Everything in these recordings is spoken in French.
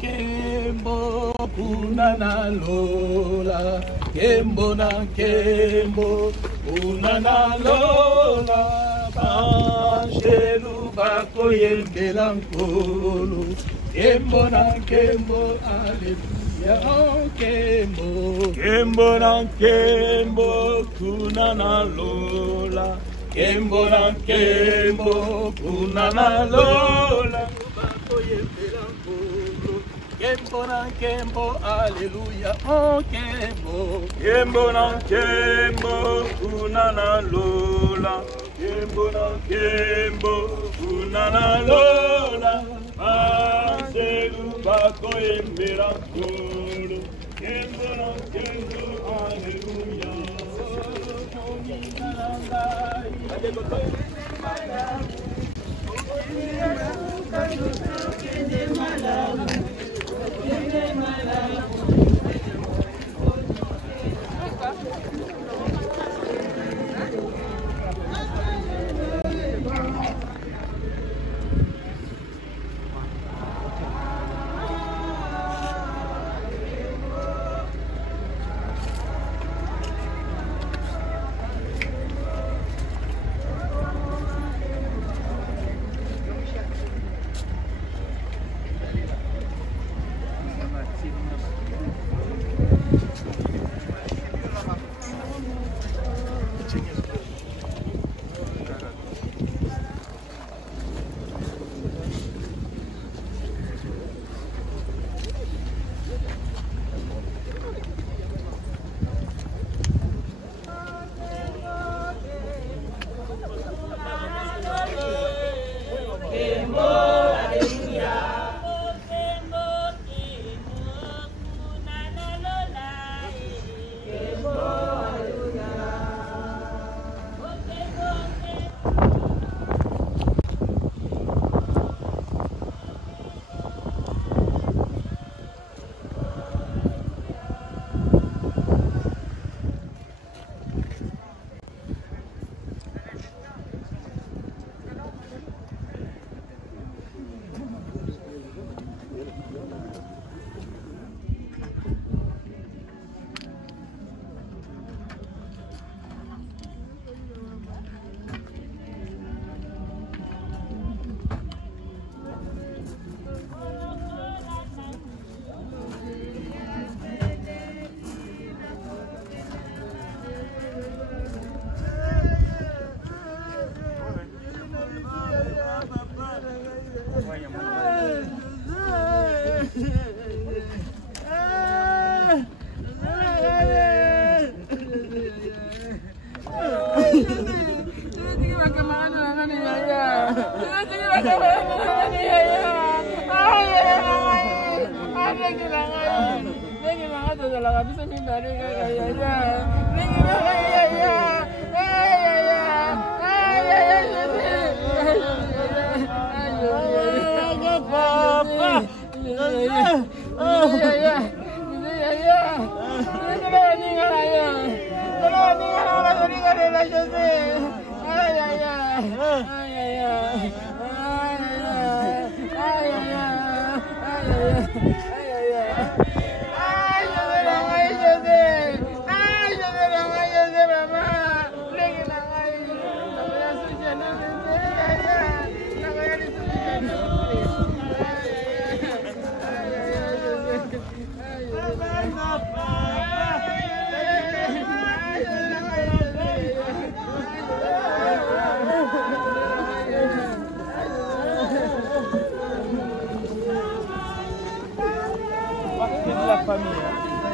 Kembo kunana lola, kembo na kembo kunana lola, banjelu bako yembela nkolo, kembo na kembo aleluya, kembo, kembo na kembo kunana lola, kembo na kembo kunana lola. Kembo na kembo, alléluia, oh kembo. Kembo na kembo, kunana lola. Kembo na kembo, kunana lola. Azelu bako yembera kolo. Kembo na kembo, alléluia.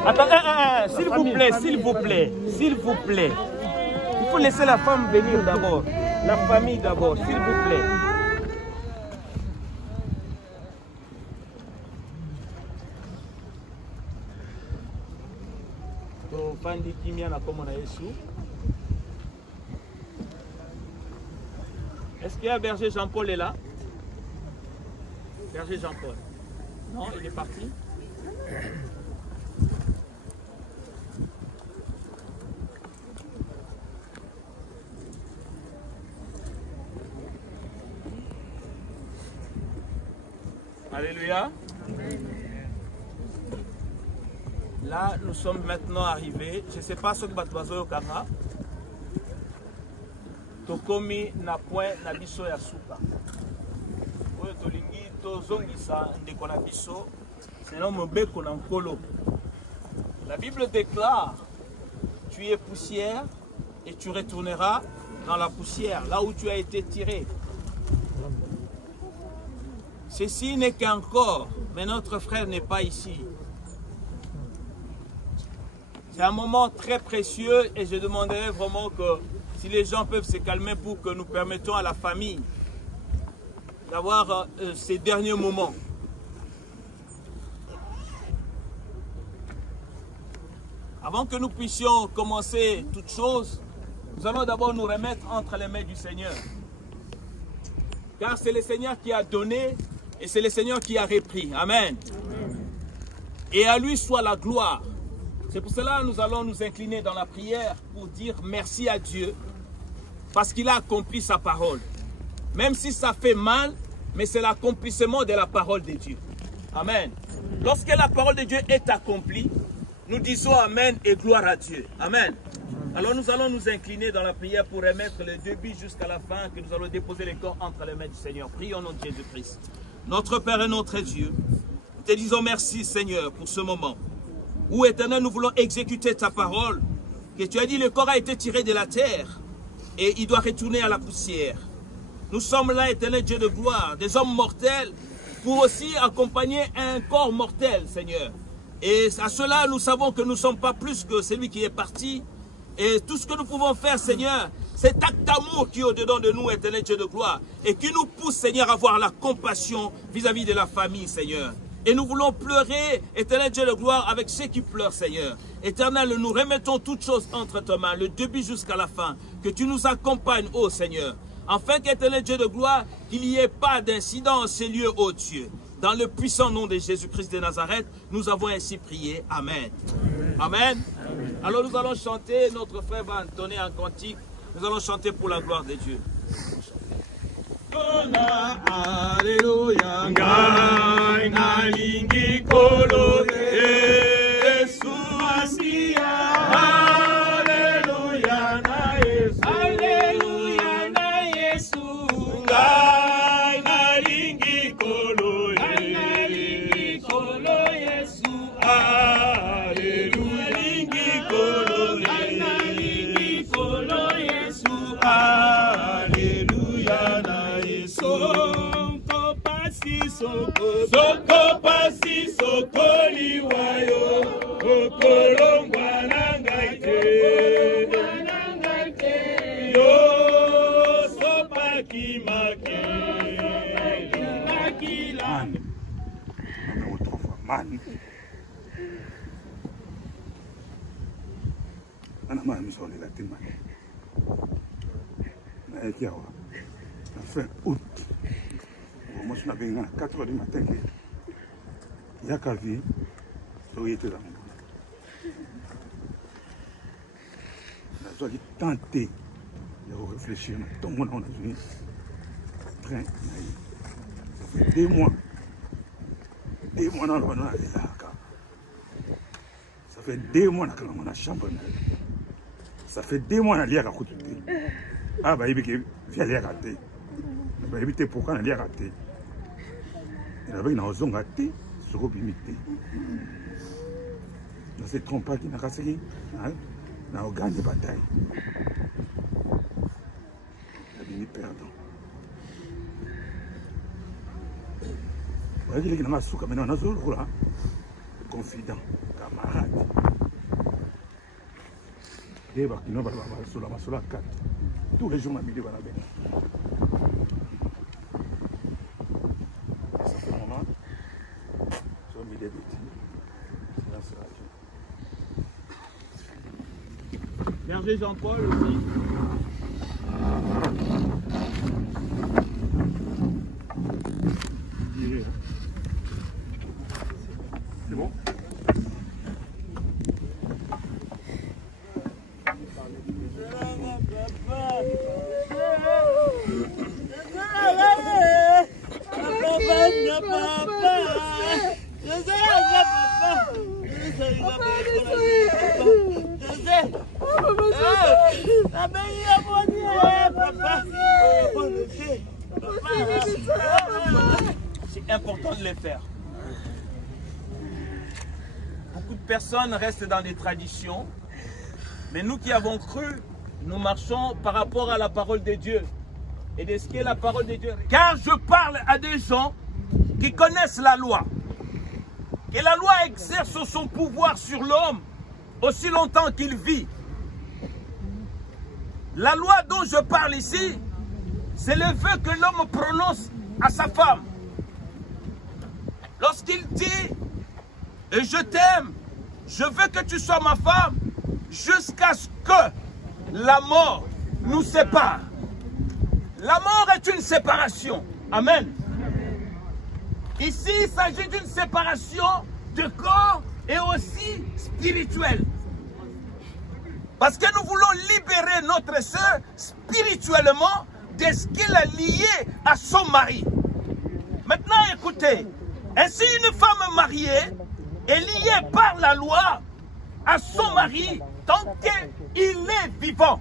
Attends, s'il vous plaît, s'il vous plaît, s'il vous plaît. Il faut laisser la femme venir d'abord. La famille d'abord, s'il vous plaît. Fandi kimia na komo na Yesu. Est-ce qu'il y a berger Jean-Paul est là? Berger Jean-Paul. Non, il est parti. Alléluia. Là, nous sommes maintenant arrivés. Je ne sais pas ce que Batouazo Yokanga. Tokomi na point na biso ya suka. Oyo tolingi tozongisa ndeko na biso. Sinon mobeko na nkolo. La Bible déclare: tu es poussière et tu retourneras dans la poussière, là où tu as été tiré. Ceci n'est qu'un corps, mais notre frère n'est pas ici. C'est un moment très précieux et je demanderais vraiment que si les gens peuvent se calmer pour que nous permettons à la famille d'avoir ces derniers moments. Avant que nous puissions commencer toute chose, nous allons d'abord nous remettre entre les mains du Seigneur. Car c'est le Seigneur qui a donné et c'est le Seigneur qui a repris. Amen. Et à lui soit la gloire. C'est pour cela que nous allons nous incliner dans la prière pour dire merci à Dieu parce qu'il a accompli sa parole. Même si ça fait mal, mais c'est l'accomplissement de la parole de Dieu. Amen. Lorsque la parole de Dieu est accomplie, nous disons Amen et gloire à Dieu. Amen. Alors nous allons nous incliner dans la prière pour remettre le début jusqu'à la fin, que nous allons déposer les corps entre les mains du Seigneur. Prions au nom de Jésus-Christ. Notre Père et notre Dieu, nous te disons merci Seigneur pour ce moment. Où, Éternel, nous voulons exécuter ta parole, que tu as dit le corps a été tiré de la terre et il doit retourner à la poussière. Nous sommes là, Éternel Dieu de gloire, des hommes mortels, pour aussi accompagner un corps mortel, Seigneur. Et à cela, nous savons que nous ne sommes pas plus que celui qui est parti. Et tout ce que nous pouvons faire, Seigneur, cet acte d'amour qui est au-dedans de nous, Éternel Dieu de gloire, et qui nous pousse, Seigneur, à avoir la compassion vis-à-vis de la famille, Seigneur. Et nous voulons pleurer, Éternel Dieu de gloire, avec ceux qui pleurent, Seigneur. Éternel, nous remettons toutes choses entre tes mains, le début jusqu'à la fin. Que tu nous accompagnes, ô Seigneur. Afin qu'Éternel Dieu de gloire, qu'il n'y ait pas d'incident en ces lieux, ô Dieu. Dans le puissant nom de Jésus-Christ de Nazareth, nous avons ainsi prié. Amen. Amen. Amen. Alors nous allons chanter, notre frère va entonner un cantique. Nous allons chanter pour la gloire de Dieu. Alléluia. Ngai nalingi kolo Yesu Masia. Alléluia na Yesu. Alléluia na Yesu. Ngai nalingi kolo Yesu. Alléluia nalingi kolo Yesu. Alléluia na Soko pasi soko liwayo okolongwa nangaite yo sopaki makila numéro 3 fois man ana ma mission de la tema na ekiawa na fin août. Moi, je suis à 4 h du matin. Il y a qu'à vivre. Il était là. Je dois tenter de réfléchir. Tout le monde a vu. Train. Ça fait 2 mois. 2 mois dans le monde. Ça fait 2 mois dans la chambre. Ça fait 2 mois dans l'IA. Ah, bah, il y a l'IA. Bah, il y a pourquoi l'IA. Avec une zone gâtée, sur le limité. Ne se trompe pas qu'il n'a qu'à essayer. On a gagné la bataille. On a fini perdant. Vous voyez qu'il y a un souka maintenant, on a zone là. Confident, camarade. Et bah, qui n'a pas sur la 4. Tous les jours, on a mis des balades. charger Jean-Paul aussi. C'est bon? C'est important de les faire. Beaucoup de personnes restent dans des traditions, mais nous qui avons cru, nous marchons par rapport à la parole de Dieu et de ce qu'est la parole de Dieu. Car je parle à des gens qui connaissent la loi, et la loi exerce son pouvoir sur l'homme aussi longtemps qu'il vit. La loi dont je parle ici, c'est le vœu que l'homme prononce à sa femme. Lorsqu'il dit « Je t'aime, je veux que tu sois ma femme » jusqu'à ce que la mort nous sépare. La mort est une séparation. Amen. Ici, il s'agit d'une séparation de corps et aussi spirituelle. Parce que nous voulons libérer notre sœur spirituellement de ce qu'elle a lié à son mari. Maintenant, écoutez, ainsi une femme mariée est liée par la loi à son mari tant qu'il est vivant.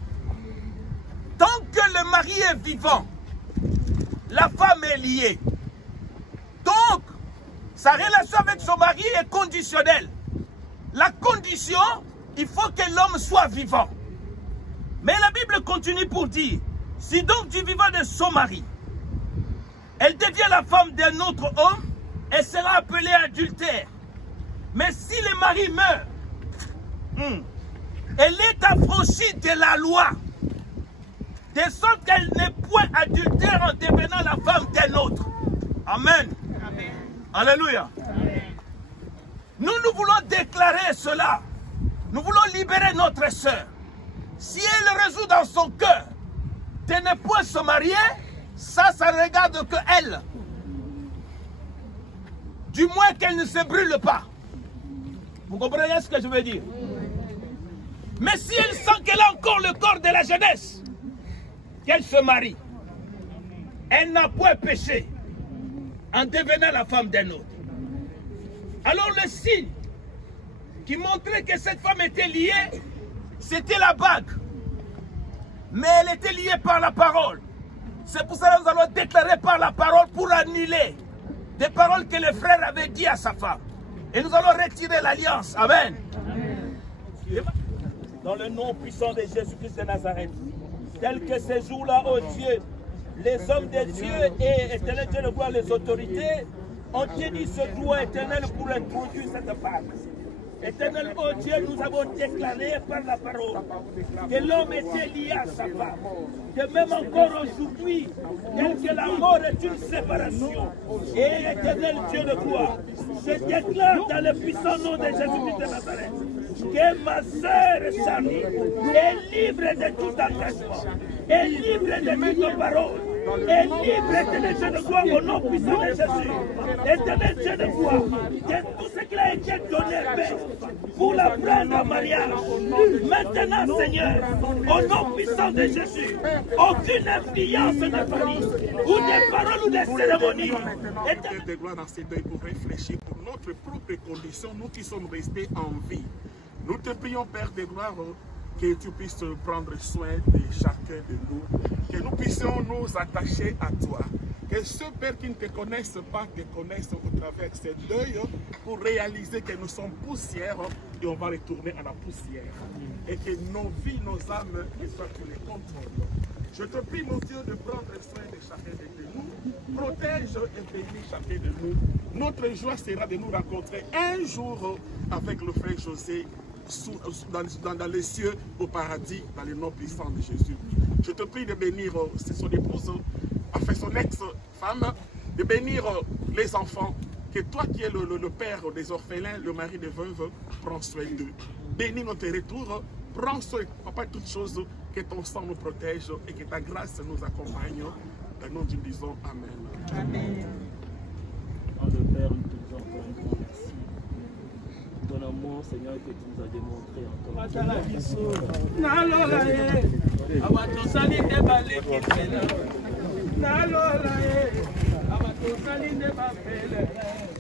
Tant que le mari est vivant, la femme est liée. Donc, sa relation avec son mari est conditionnelle. La condition, il faut que l'homme soit vivant. Mais la Bible continue pour dire, si donc du vivant de son mari, elle devient la femme d'un autre homme, elle sera appelée adultère. Mais si le mari meurt, elle est affranchie de la loi, de sorte qu'elle n'est point adultère en devenant la femme d'un autre. Amen. Amen. Alléluia. Amen. Nous voulons déclarer cela. Nous voulons libérer notre sœur. Si elle résout dans son cœur de ne point se marier, ça regarde que elle. Du moins qu'elle ne se brûle pas. Vous comprenez ce que je veux dire? Mais si elle sent qu'elle a encore le corps de la jeunesse, qu'elle se marie, elle n'a point péché en devenant la femme d'un autre. Alors le signe qui montrait que cette femme était liée, c'était la bague. Mais elle était liée par la parole. C'est pour cela que nous allons déclarer par la parole pour annuler des paroles que le frère avait dit à sa femme. Et nous allons retirer l'alliance. Amen. Dans le nom puissant de Jésus-Christ de Nazareth, tel que ces jours-là, ô Dieu, les hommes de Dieu et éternel Dieu de gloire, les autorités, ont tenu ce droit éternel pour introduire cette femme. Éternel, oh Dieu, nous avons déclaré par la parole que l'homme était lié à sa femme. Que même encore aujourd'hui, tel que la mort est une séparation. Et éternel Dieu de gloire, je déclare dans le puissant nom de Jésus-Christ de Nazareth que ma sœur Charlie est libre de tout engagement, est libre de toute parole. Et libre, éternel Dieu de gloire, au nom puissant de Jésus. Éternel Dieu de gloire, de tout ce qui a été donné, Père, pour la prendre en mariage. Maintenant, Seigneur, au nom puissant de Jésus, aucune influence de famille, ou des paroles, ou des cérémonies. Éternel de gloire dans ces deuils pour réfléchir pour notre propre condition, nous qui sommes restés en vie. Nous te prions, Père de gloire, que tu puisses prendre soin de chacun de nous, que nous puissions nous attacher à toi, que ceux, Père, qui ne te connaissent pas, te connaissent au travers de ces deuils, pour réaliser que nous sommes poussière et on va retourner à la poussière. Et que nos vies, nos âmes, que soit tu les contrôles. Je te prie, mon Dieu, de prendre soin de chacun de nous, protège et bénis chacun de nous. Notre joie sera de nous rencontrer un jour avec le frère José, dans les cieux, au paradis, dans le nom puissant de Jésus. Je te prie de bénir son épouse, enfin son ex-femme, de bénir les enfants, que toi qui es le père des orphelins, le mari des veuves, prends soin d'eux. Bénis notre retour, Prends soin, Papa, toutes choses, que ton sang nous protège et que ta grâce nous accompagne. Dans le nom de Dieu, disons Amen. Amen. En le Père, nous te disons encore un grand merci. Ton amour, Seigneur, que tu nous as démontré encore.